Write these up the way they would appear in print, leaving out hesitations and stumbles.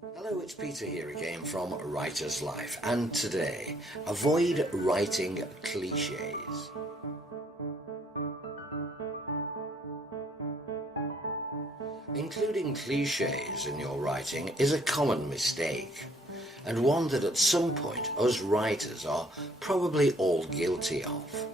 Hello, it's Peter here again from Writer's Life, and today, avoid writing cliches. Including cliches in your writing is a common mistake, and one that at some point us writers are probably all guilty of.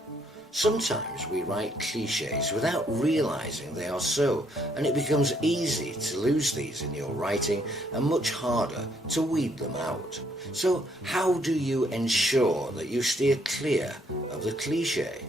Sometimes we write cliches without realizing they are so, and it becomes easy to lose these in your writing and much harder to weed them out. So how do you ensure that you steer clear of the cliche?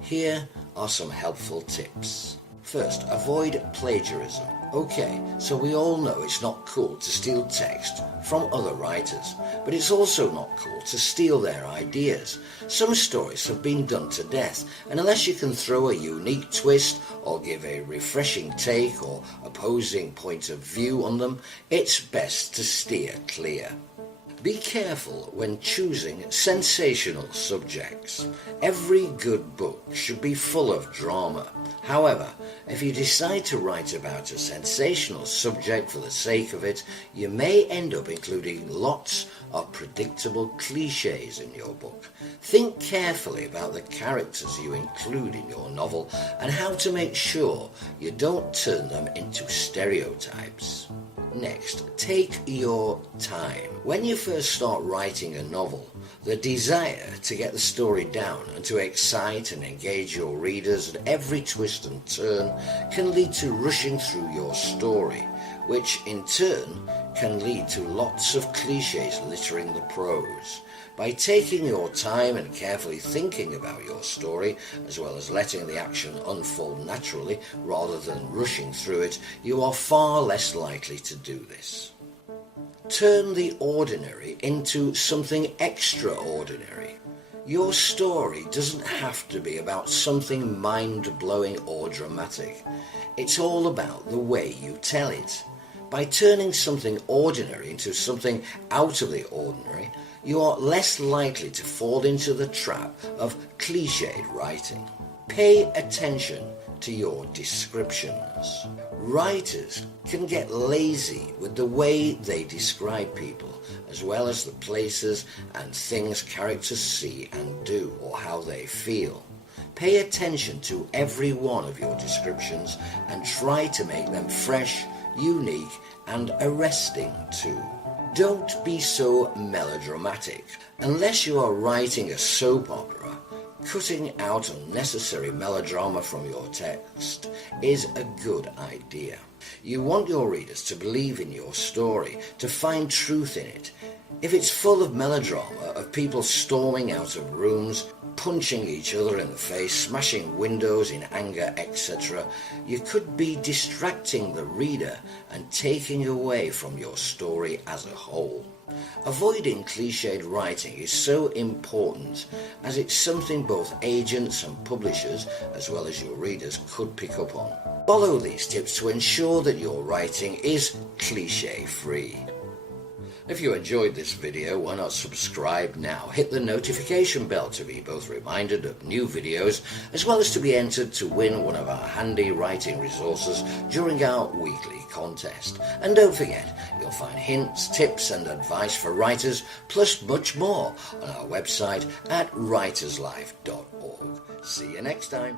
Here are some helpful tips. First, avoid plagiarism. Okay, so we all know it's not cool to steal text from other writers, but it's also not cool to steal their ideas. Some stories have been done to death, and unless you can throw a unique twist or give a refreshing take or opposing point of view on them, it's best to steer clear. Be careful when choosing sensational subjects. Every good book should be full of drama. However, if you decide to write about a sensational subject for the sake of it, you may end up including lots of predictable cliches in your book. Think carefully about the characters you include in your novel and how to make sure you don't turn them into stereotypes. Next, take your time. When you first start writing a novel, the desire to get the story down and to excite and engage your readers at every twist and turn can lead to rushing through your story, which in turn can lead to lots of cliches littering the prose. By taking your time and carefully thinking about your story, as well as letting the action unfold naturally rather than rushing through it, you are far less likely to do this. Turn the ordinary into something extraordinary. Your story doesn't have to be about something mind-blowing or dramatic. It's all about the way you tell it. By turning something ordinary into something out of the ordinary, you are less likely to fall into the trap of cliched writing. Pay attention to your descriptions. Writers can get lazy with the way they describe people, as well as the places and things characters see and do, or how they feel. Pay attention to every one of your descriptions and try to make them fresh, unique, and arresting too. Don't be so melodramatic. Unless you are writing a soap opera, cutting out unnecessary melodrama from your text is a good idea. You want your readers to believe in your story, to find truth in it. If it's full of melodrama, of people storming out of rooms, punching each other in the face, smashing windows in anger, etc., you could be distracting the reader and taking away from your story as a whole. Avoiding cliched writing is so important, as it's something both agents and publishers, as well as your readers, could pick up on. Follow these tips to ensure that your writing is cliche-free. If you enjoyed this video, why not subscribe now? Hit the notification bell to be both reminded of new videos, as well as to be entered to win one of our handy writing resources during our weekly contest. And don't forget, you'll find hints, tips and advice for writers, plus much more on our website at writerslife.org. See you next time.